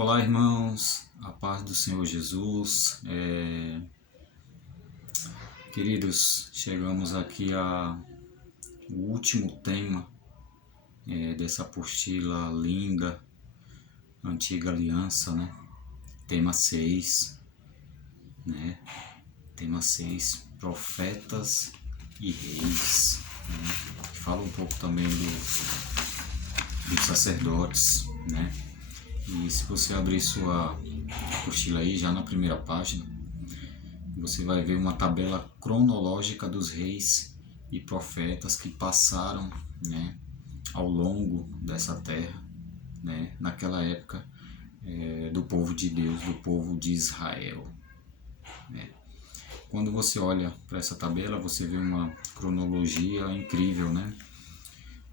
Olá, irmãos, a paz do Senhor Jesus. Queridos, chegamos aqui ao último tema dessa apostila linda, Antiga Aliança, né? Tema 6, né? Tema 6, Profetas e Reis, né? Que fala um pouco também dos sacerdotes, né? E se você abrir sua apostila aí, já na primeira página, você vai ver uma tabela cronológica dos reis e profetas que passaram, né, ao longo dessa terra, né, naquela época do povo de Deus, do povo de Israel, né. Quando você olha para essa tabela, você vê uma cronologia incrível, né?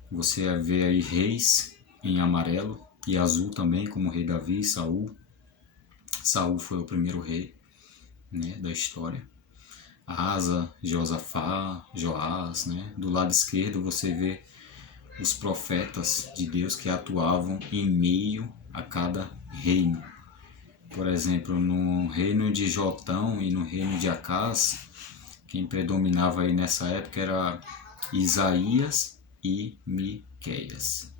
Você vê aí reis em amarelo e azul também, como o rei Davi, Saul. Saul foi o primeiro rei, né, da história. Asa, Josafá, Joás, né? Do lado esquerdo você vê os profetas de Deus que atuavam em meio a cada reino. Por exemplo, no reino de Jotão e no reino de Acás, quem predominava aí nessa época era Isaías e Miqueias.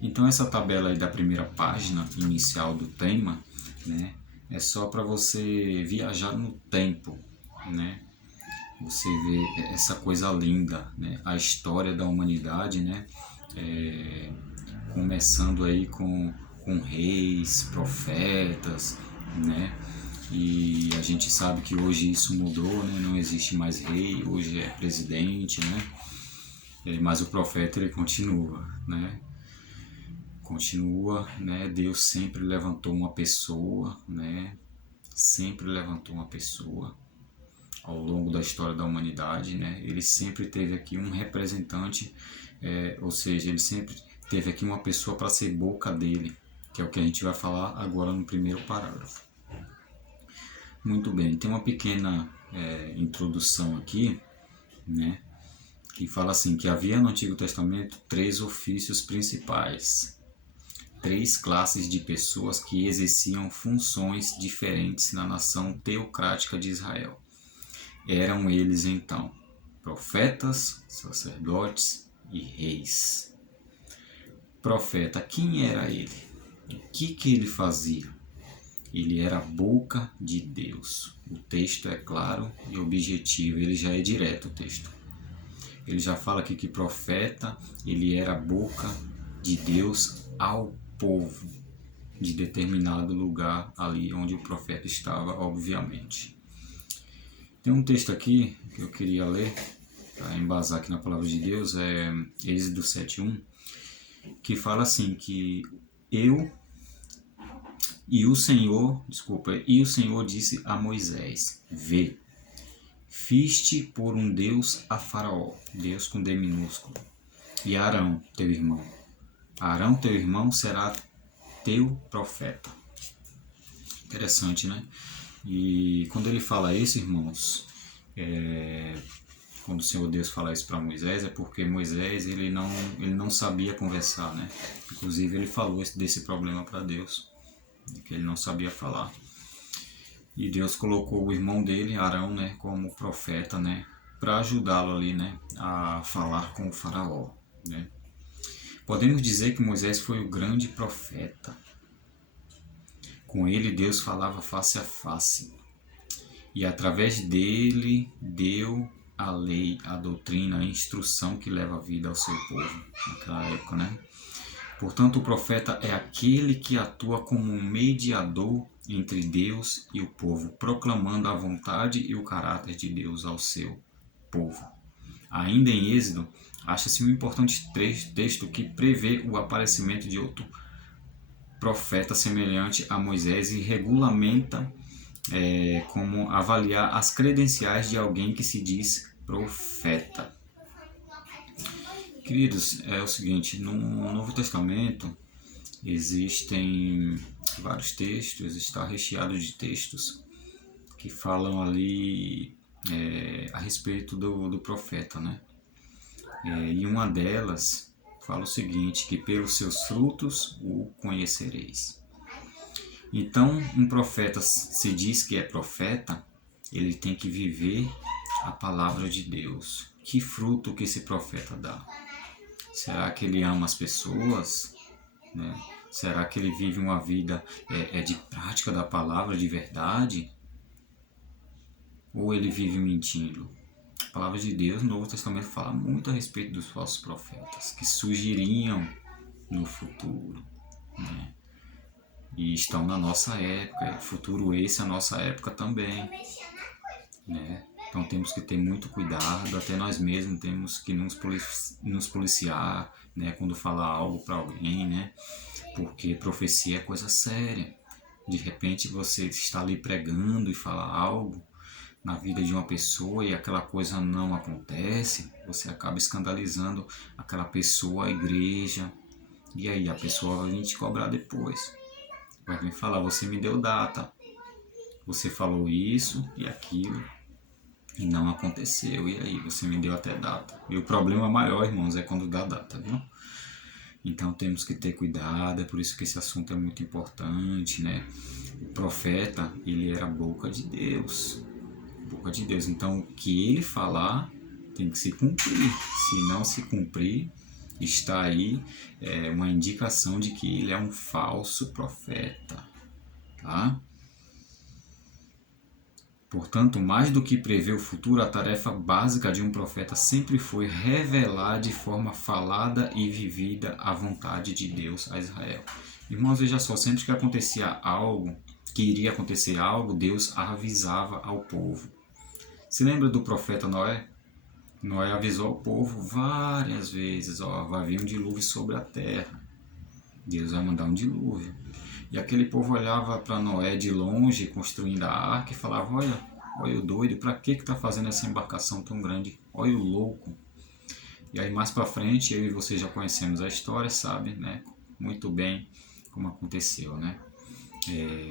Então essa tabela aí da primeira página inicial do tema, né, é só para você viajar no tempo, né? Você vê essa coisa linda, né? A história da humanidade, né? Começando aí com reis, profetas, né? E a gente sabe que hoje isso mudou, né? Não existe mais rei, hoje é presidente, né? Mas o profeta ele continua, né? Continua, né? Deus sempre levantou uma pessoa, né? Sempre levantou uma pessoa ao longo da história da humanidade, né? Ele sempre teve aqui um representante, ou seja, ele sempre teve aqui uma pessoa para ser boca dele, que é o que a gente vai falar agora no primeiro parágrafo. Muito bem, tem uma pequena introdução aqui, né? Que fala assim, que havia no Antigo Testamento 3 ofícios principais, 3 classes de pessoas que exerciam funções diferentes na nação teocrática de Israel. Eram eles então profetas, sacerdotes e reis. Profeta, quem era ele? O que ele fazia? Ele era a boca de Deus. O texto é claro e objetivo, ele já é direto o texto. Ele já fala aqui que profeta, ele era a boca de Deus ao povo de determinado lugar ali onde o profeta estava, obviamente. Tem um texto aqui que eu queria ler, para embasar aqui na palavra de Deus, é Êxodo 7:1, que fala assim, que o Senhor disse a Moisés, vê, fiz-te por um Deus a Faraó, Deus com D minúsculo, e Arão, teu irmão. Arão, teu irmão, será teu profeta. Interessante, né? E quando ele fala isso, irmãos, quando o Senhor Deus fala isso para Moisés, é porque Moisés ele não sabia conversar, né? Inclusive ele falou desse problema para Deus, que ele não sabia falar. E Deus colocou o irmão dele, Arão, né, como profeta, né, para ajudá-lo ali, né, a falar com o faraó, né? Podemos dizer que Moisés foi o grande profeta. Com ele Deus falava face a face. E através dele deu a lei, a doutrina, a instrução que leva a vida ao seu povo naquela época, né? Portanto, o profeta é aquele que atua como um mediador entre Deus e o povo, proclamando a vontade e o caráter de Deus ao seu povo. Ainda em Êxodo, acha-se um importante texto que prevê o aparecimento de outro profeta semelhante a Moisés e regulamenta como avaliar as credenciais de alguém que se diz profeta. Queridos, é o seguinte, no Novo Testamento existem vários textos, está recheado de textos que falam ali a respeito do profeta, né? E uma delas fala o seguinte, que pelos seus frutos o conhecereis. Então, um profeta, se diz que é profeta, ele tem que viver a palavra de Deus. Que fruto que esse profeta dá? Será que ele ama as pessoas? Né? Será que ele vive uma vida de prática da palavra de verdade? Ou ele vive mentindo? A palavra de Deus no Novo Testamento fala muito a respeito dos falsos profetas, que surgiriam no futuro, né? E estão na nossa época, futuro esse, a nossa época também, né? Então temos que ter muito cuidado, até nós mesmos temos que nos policiar, né? Quando falar algo para alguém, né? Porque profecia é coisa séria. De repente você está ali pregando e fala algo na vida de uma pessoa e aquela coisa não acontece, você acaba escandalizando aquela pessoa, a igreja, e aí a pessoa vai vir te cobrar depois. Vai vir falar, você me deu data, você falou isso e aquilo e não aconteceu, e aí você me deu até data. E o problema maior, irmãos, é quando dá data, viu? Então temos que ter cuidado, é por isso que esse assunto é muito importante, né? O profeta, ele era a boca de Deus. Boca de Deus. Então, o que ele falar tem que se cumprir. Se não se cumprir, está aí uma indicação de que ele é um falso profeta. Tá? Portanto, mais do que prever o futuro, a tarefa básica de um profeta sempre foi revelar de forma falada e vivida a vontade de Deus a Israel. Irmãos, veja só, sempre que acontecia algo, que iria acontecer algo, Deus avisava ao povo. Se lembra do profeta Noé? Noé avisou ao povo várias vezes, vai vir um dilúvio sobre a terra. Deus vai mandar um dilúvio. E aquele povo olhava para Noé de longe, construindo a arca, e falava, olha o doido, para que está fazendo essa embarcação tão grande? Olha o louco. E aí mais para frente, eu e você já conhecemos a história, sabe, né? Muito bem como aconteceu, né?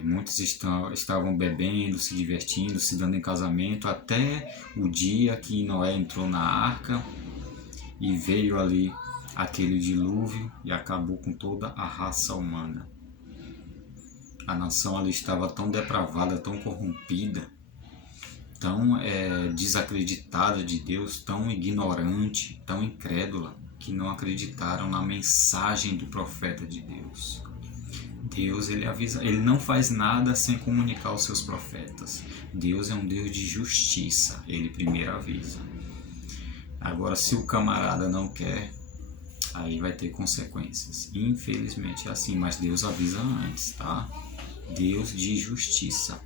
Muitos estavam bebendo, se divertindo, se dando em casamento, até o dia que Noé entrou na arca e veio ali aquele dilúvio e acabou com toda a raça humana. A nação ali estava tão depravada, tão corrompida, tão desacreditada de Deus, tão ignorante, tão incrédula, que não acreditaram na mensagem do profeta de Deus. Deus, ele avisa, ele não faz nada sem comunicar aos seus profetas. Deus é um Deus de justiça, ele primeiro avisa. Agora, se o camarada não quer, aí vai ter consequências. Infelizmente é assim, mas Deus avisa antes, tá? Deus de justiça.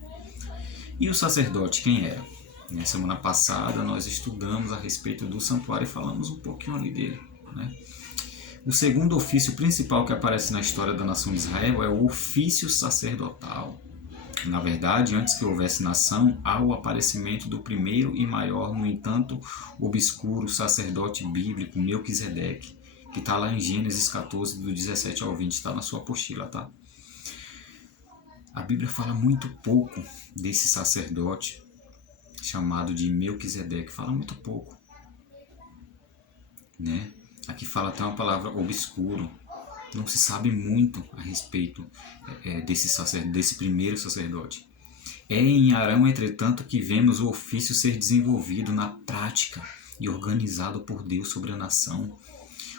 E o sacerdote, quem era? Na semana passada nós estudamos a respeito do santuário e falamos um pouquinho ali dele, né? O segundo ofício principal que aparece na história da nação de Israel é o ofício sacerdotal. Na verdade, antes que houvesse nação, há o aparecimento do primeiro e maior, no entanto, obscuro sacerdote bíblico, Melquisedeque, que está lá em Gênesis 14, do 17 ao 20, está na sua apostila, tá? A Bíblia fala muito pouco desse sacerdote chamado de Melquisedeque, fala muito pouco, né? Aqui fala até uma palavra obscuro. Não se sabe muito a respeito desse primeiro sacerdote. É em Arão, entretanto, que vemos o ofício ser desenvolvido na prática e organizado por Deus sobre a nação.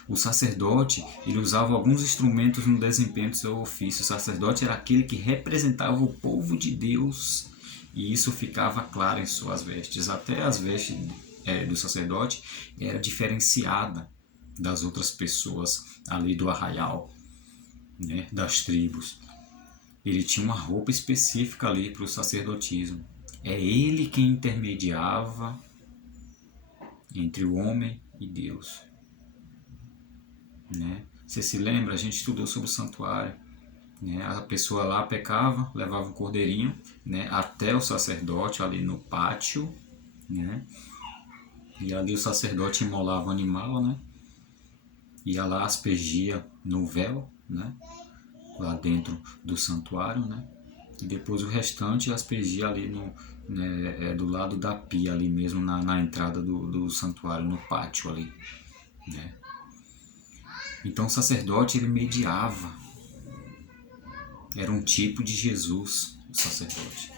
O sacerdote, ele usava alguns instrumentos no desempenho do seu ofício. O sacerdote era aquele que representava o povo de Deus, e isso ficava claro em suas vestes. Até as vestes do sacerdote era diferenciada das outras pessoas ali do arraial, né, das tribos. Ele tinha uma roupa específica ali para o sacerdotismo. É ele quem intermediava entre o homem e Deus, né? Você se lembra? A gente estudou sobre o santuário, né? A pessoa lá pecava, levava um cordeirinho, né, até o sacerdote ali no pátio, né? E ali o sacerdote imolava o animal, né? Ia lá, aspergia no véu, né? Lá dentro do santuário, né? E depois o restante aspergia ali do lado da pia, ali mesmo na entrada do santuário, no pátio ali, né? Então o sacerdote, ele mediava Era um tipo de Jesus, o sacerdote,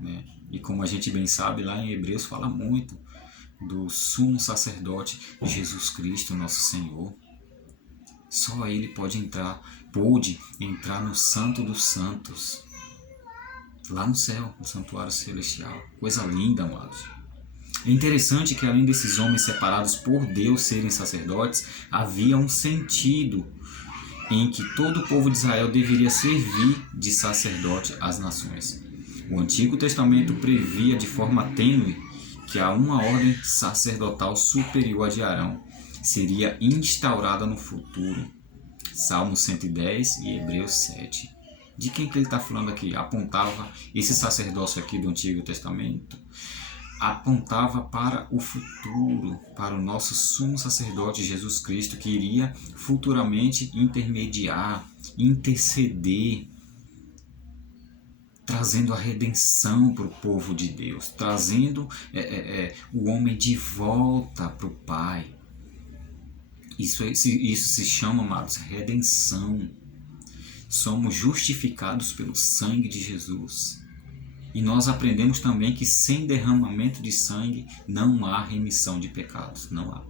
né? E como a gente bem sabe, lá em Hebreus fala muito do sumo sacerdote Jesus Cristo, nosso Senhor. Só Ele pôde entrar no Santo dos Santos, lá no céu, no santuário celestial. Coisa linda, amados. É interessante que além desses homens separados por Deus serem sacerdotes, havia um sentido em que todo o povo de Israel deveria servir de sacerdote às nações. O Antigo Testamento previa de forma tênue que há uma ordem sacerdotal superior à de Arão seria instaurada no futuro. Salmo 110 e Hebreus 7. De quem que ele está falando aqui? Apontava esse sacerdócio aqui do Antigo Testamento, apontava para o futuro, para o nosso sumo sacerdote Jesus Cristo, que iria futuramente intermediar, interceder, trazendo a redenção para o povo de Deus, trazendo o homem de volta para o Pai. Isso se chama, amados, redenção. Somos justificados pelo sangue de Jesus. E nós aprendemos também que sem derramamento de sangue não há remissão de pecados. Não há.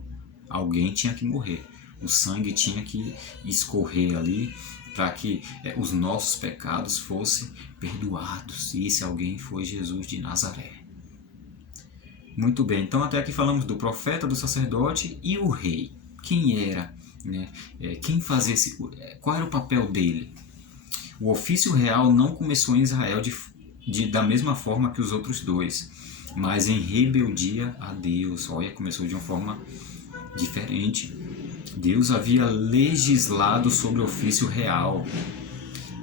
Alguém tinha que morrer. O sangue tinha que escorrer ali para que os nossos pecados fossem perdoados. E esse alguém foi Jesus de Nazaré. Muito bem, então até aqui falamos do profeta, do sacerdote e o rei. Quem era? Né? Quem fazia qual era o papel dele? O ofício real não começou em Israel da mesma forma que os outros dois, mas em rebeldia a Deus. Olha, começou de uma forma diferente. Deus havia legislado sobre o ofício real,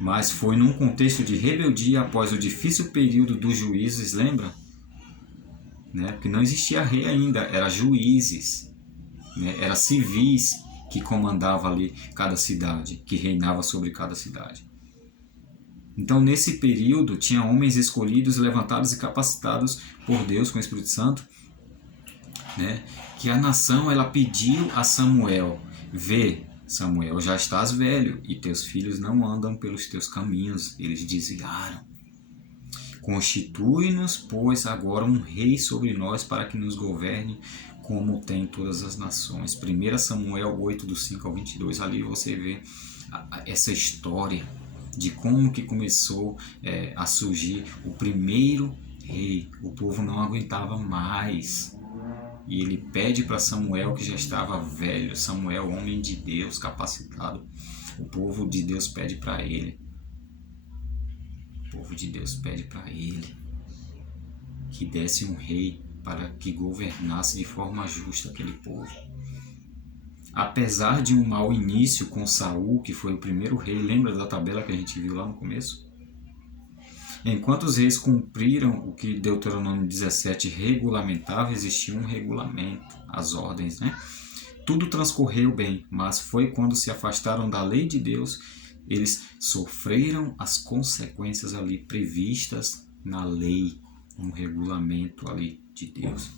mas foi num contexto de rebeldia após o difícil período dos juízes, lembra? Né? Porque não existia rei ainda, era juízes, né? Era civis que comandava ali cada cidade, que reinava sobre cada cidade. Então, nesse período, tinha homens escolhidos, levantados e capacitados por Deus com o Espírito Santo, né? Que a nação ela pediu a Samuel: vê, Samuel, já estás velho e teus filhos não andam pelos teus caminhos, eles desviaram. Constitui-nos, pois, agora um rei sobre nós para que nos governe como tem todas as nações. 1 Samuel 8, do 5 ao 22, ali você vê essa história de como que começou a surgir o primeiro rei. O povo não aguentava mais. E ele pede para Samuel, que já estava velho. Samuel, homem de Deus, capacitado. O povo de Deus pede para ele. O povo de Deus pede para ele que desse um rei para que governasse de forma justa aquele povo. Apesar de um mau início com Saul, que foi o primeiro rei, lembra da tabela que a gente viu lá no começo? Enquanto os reis cumpriram o que Deuteronômio 17 regulamentava, existia um regulamento, as ordens, né? Tudo transcorreu bem, mas foi quando se afastaram da lei de Deus, eles sofreram as consequências ali previstas na lei, no regulamento ali de Deus.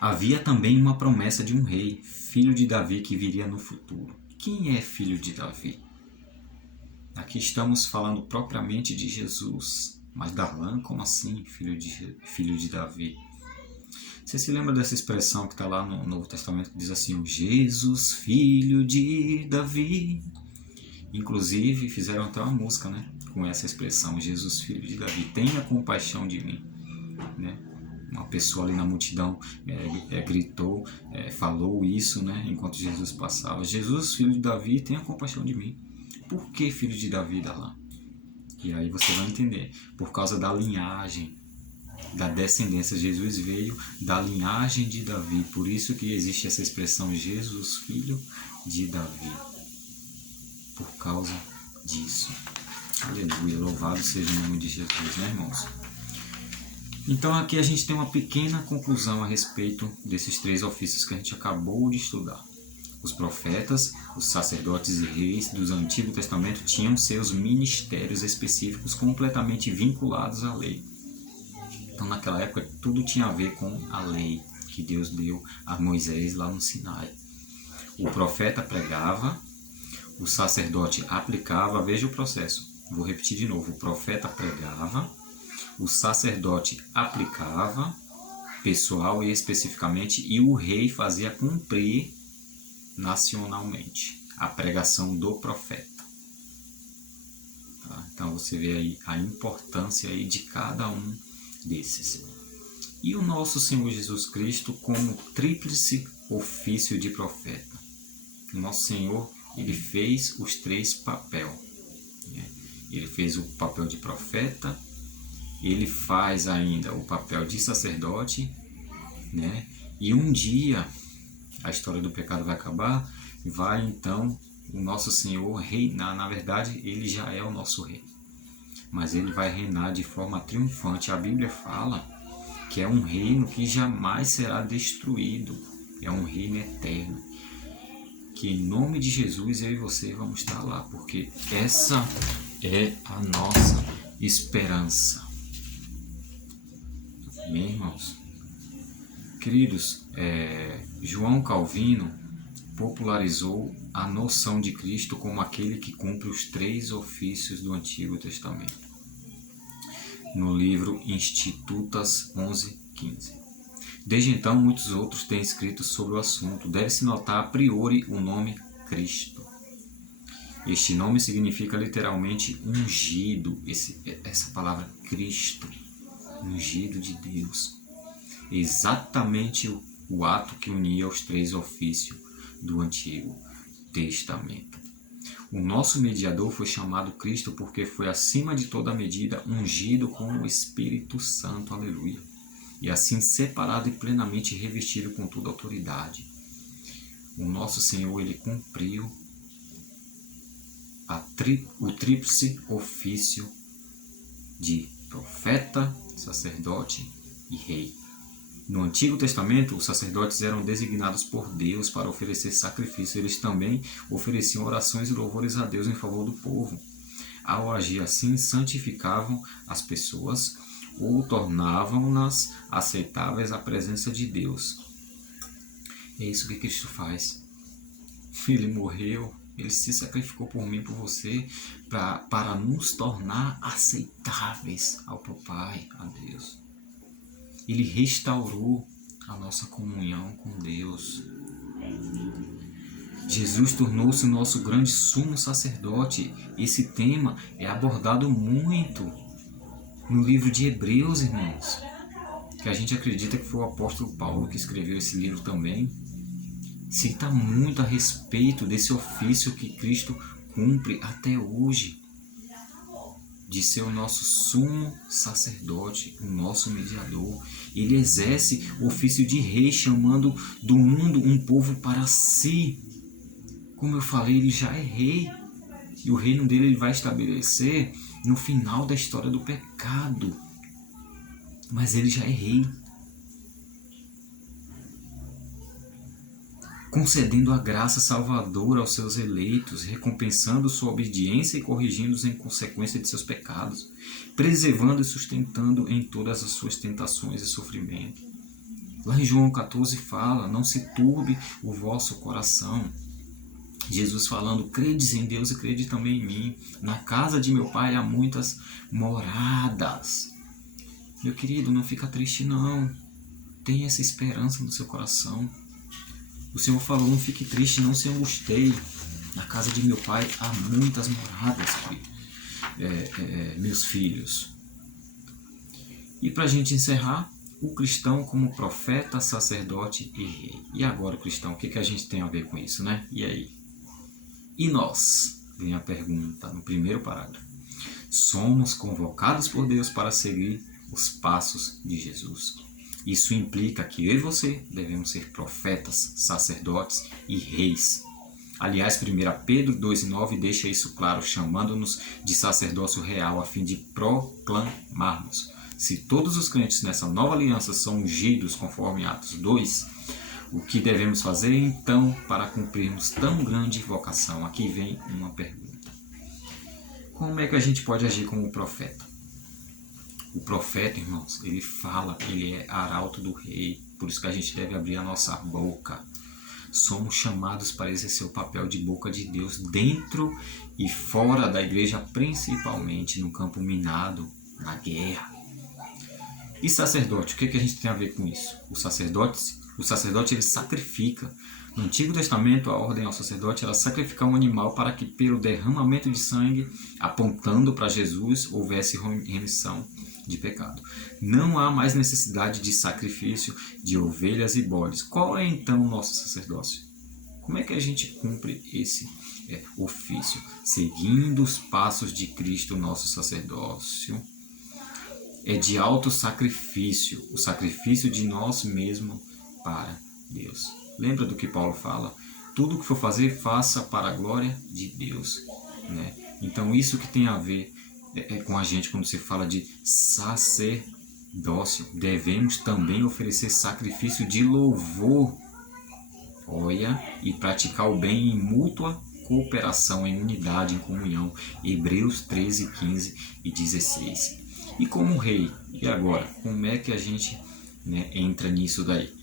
Havia também uma promessa de um rei, filho de Davi, que viria no futuro. Quem é filho de Davi? Aqui estamos falando propriamente de Jesus. Mas Darlan, como assim filho de Davi? Você se lembra dessa expressão que está lá no Novo Testamento, que diz assim: Jesus, filho de Davi? Inclusive fizeram até uma música, né, com essa expressão: Jesus, filho de Davi, tenha compaixão de mim, né? Uma pessoa ali na multidão gritou, falou isso, né, enquanto Jesus passava: Jesus, filho de Davi, tenha compaixão de mim. Por que filho de Davi, Darlan? E aí você vai entender: por causa da linhagem, da descendência. Jesus veio da linhagem de Davi, por isso que existe essa expressão Jesus, filho de Davi, por causa disso. Aleluia, louvado seja o nome de Jesus, né, irmãos? Então aqui a gente tem uma pequena conclusão a respeito desses três ofícios que a gente acabou de estudar. Os profetas, os sacerdotes e reis do Antigo Testamento tinham seus ministérios específicos completamente vinculados à lei. Então naquela época tudo tinha a ver com a lei que Deus deu a Moisés lá no Sinai. O profeta pregava, o sacerdote aplicava, veja o processo, vou repetir de novo, o profeta pregava, o sacerdote aplicava, pessoal e especificamente, e o rei fazia cumprir nacionalmente a pregação do profeta. Tá? Então você vê aí a importância aí de cada um desses. E o nosso Senhor Jesus Cristo como tríplice ofício de profeta. O nosso Senhor, ele fez os três papéis. Né? Ele fez o papel de profeta, ele faz ainda o papel de sacerdote, né? E um dia a história do pecado vai acabar, vai então o nosso Senhor reinar. Na verdade, ele já é o nosso rei, mas ele vai reinar de forma triunfante. A Bíblia fala que é um reino que jamais será destruído, é um reino eterno, que em nome de Jesus eu e você vamos estar lá, porque essa é a nossa esperança. Amém, irmãos? Queridos, João Calvino popularizou a noção de Cristo como aquele que cumpre os três ofícios do Antigo Testamento, no livro Institutas 11:15. Desde então, muitos outros têm escrito sobre o assunto. Deve-se notar a priori o nome Cristo. Este nome significa literalmente ungido, essa palavra Cristo, ungido de Deus. Exatamente o ato que unia os três ofícios do Antigo Testamento. O nosso mediador foi chamado Cristo porque foi acima de toda medida ungido com o Espírito Santo, aleluia, e assim separado e plenamente revestido com toda autoridade. O nosso Senhor, ele cumpriu o tríplice ofício de profeta, sacerdote e rei. No Antigo Testamento, os sacerdotes eram designados por Deus para oferecer sacrifícios. Eles também ofereciam orações e louvores a Deus em favor do povo. Ao agir assim, santificavam as pessoas ou tornavam-nas aceitáveis à presença de Deus. É isso que Cristo faz. Ele morreu, ele se sacrificou por mim, por você, para nos tornar aceitáveis ao Pai, a Deus. Ele restaurou a nossa comunhão com Deus. Jesus tornou-se o nosso grande sumo sacerdote. Esse tema é abordado muito no livro de Hebreus, irmãos, que a gente acredita que foi o apóstolo Paulo que escreveu esse livro também. Cita muito a respeito desse ofício que Cristo cumpre até hoje, de ser o nosso sumo sacerdote, o nosso mediador. Ele exerce o ofício de rei, chamando do mundo um povo para si. Como eu falei, ele já é rei, e o reino dele ele vai estabelecer no final da história do pecado. Mas ele já é rei, concedendo a graça salvadora aos seus eleitos, recompensando sua obediência e corrigindo-os em consequência de seus pecados, preservando e sustentando em todas as suas tentações e sofrimento. Lá em João 14 fala, não se turbe o vosso coração. Jesus falando, credes em Deus e crede também em mim. Na casa de meu Pai há muitas moradas. Meu querido, não fica triste não. Tenha essa esperança no seu coração. O Senhor falou, não fique triste, não se angustie. Na casa de meu Pai há muitas moradas, meus filhos. E para a gente encerrar, o cristão como profeta, sacerdote e rei. E agora, cristão, o que a gente tem a ver com isso, né? E aí? E nós? Vem a pergunta no primeiro parágrafo. Somos convocados por Deus para seguir os passos de Jesus. Isso implica que eu e você devemos ser profetas, sacerdotes e reis. Aliás, 1 Pedro 2,9 deixa isso claro, chamando-nos de sacerdócio real a fim de proclamarmos. Se todos os crentes nessa nova aliança são ungidos conforme Atos 2, o que devemos fazer então para cumprirmos tão grande vocação? Aqui vem uma pergunta. Como é que a gente pode agir como profeta? O profeta, irmãos, ele fala, ele é arauto do rei, por isso que a gente deve abrir a nossa boca. somos chamados para exercer o papel de boca de Deus dentro e fora da igreja, principalmente no campo minado, na guerra. E sacerdote, o que a gente tem a ver com isso? O sacerdote ele sacrifica. No Antigo Testamento, a ordem ao sacerdote era sacrificar um animal para que, pelo derramamento de sangue, apontando para Jesus, houvesse remissão de pecado. Não há mais necessidade de sacrifício de ovelhas e bodes. Qual é então o nosso sacerdócio? Como é que a gente cumpre esse ofício? Seguindo os passos de Cristo, nosso sacerdócio é de autossacrifício, o sacrifício de nós mesmos para Deus. Lembra do que Paulo fala? Tudo o que for fazer, faça para a glória de Deus, né? Então isso que tem a ver com a gente quando se fala de sacerdócio. Devemos também oferecer sacrifício de louvor, olha, e praticar o bem em mútua cooperação, em unidade, em comunhão. Hebreus 13, 15 e 16. E como rei, e agora? Como é que a gente entra nisso daí?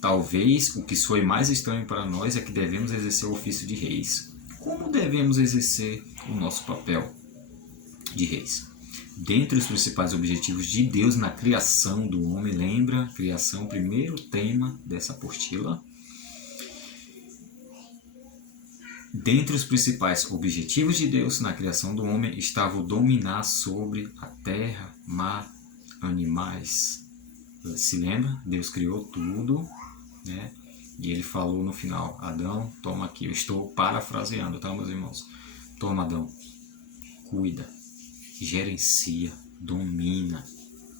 Talvez o que soe mais estranho para nós é que devemos exercer o ofício de reis. Como devemos exercer o nosso papel de reis? Dentre os principais objetivos de Deus na criação do homem, lembra? Criação, primeiro tema dessa apostila. Dentre os principais objetivos de Deus na criação do homem estava o dominar sobre a terra, mar, animais. Se lembra? Deus criou tudo, né? E ele falou no final: Adão, toma aqui. Eu estou parafraseando, tá, meus irmãos? Toma, Adão, cuida, gerencia, domina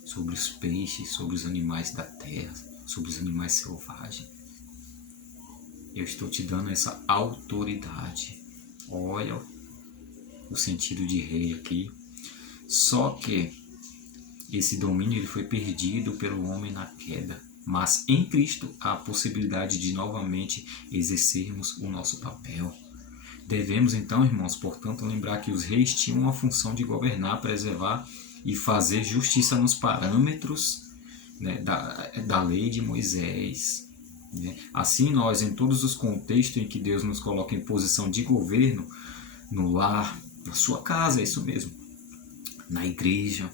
sobre os peixes, sobre os animais da terra, sobre os animais selvagens. Eu estou te dando essa autoridade. Olha o sentido de rei aqui. Só que esse domínio ele foi perdido pelo homem na queda. Mas em Cristo há a possibilidade de novamente exercermos o nosso papel. Devemos então, irmãos, portanto, lembrar que os reis tinham uma função de governar, preservar e fazer justiça nos parâmetros, né, da lei de Moisés. Assim nós, em todos os contextos em que Deus nos coloca em posição de governo, no lar, na sua casa, é isso mesmo, na igreja,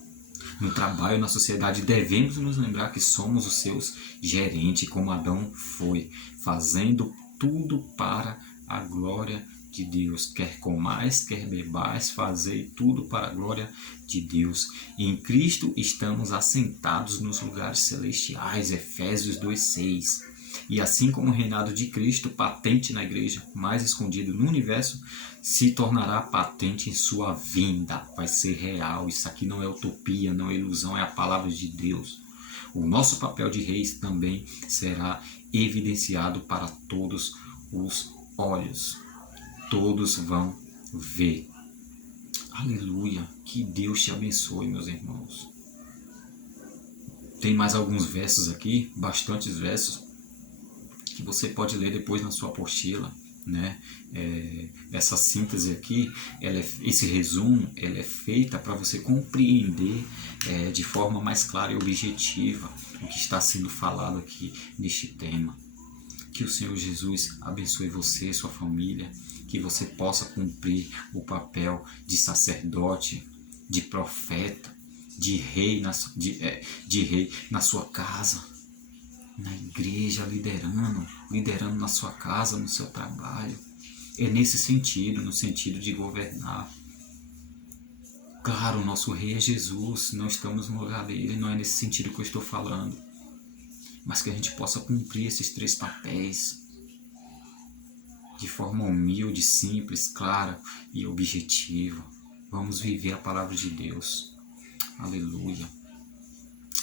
no trabalho, na sociedade, devemos nos lembrar que somos os seus gerentes, como Adão foi, fazendo tudo para a glória de Deus. Quer comais, quer bebais, fazei tudo para a glória de Deus. E em Cristo estamos assentados nos lugares celestiais, Efésios 2,6. E assim como o reinado de Cristo, patente na igreja, mais escondido no universo, se tornará patente em sua vinda. Vai ser real. Isso aqui não é utopia, não é ilusão, é a palavra de Deus. O nosso papel de reis também será evidenciado para todos os olhos. Todos vão ver. Aleluia. Que Deus te abençoe, meus irmãos. Tem mais alguns versos aqui, bastantes versos, que você pode ler depois na sua apostila, né? Essa síntese aqui, esse resumo, ela é feita para você compreender de forma mais clara e objetiva o que está sendo falado aqui neste tema. Que o Senhor Jesus abençoe você, sua família, que você possa cumprir o papel de sacerdote, de profeta, de rei na sua casa, na igreja, liderando na sua casa, no seu trabalho. É nesse sentido, no sentido de governar. Claro, o nosso rei é Jesus, não estamos no lugar dele, não é nesse sentido que eu estou falando. Mas que a gente possa cumprir esses 3 papéis de forma humilde, simples, clara e objetiva. Vamos viver a palavra de Deus. Aleluia.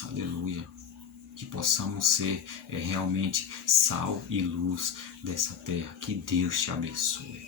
Aleluia. Que possamos ser realmente sal e luz dessa terra. Que Deus te abençoe.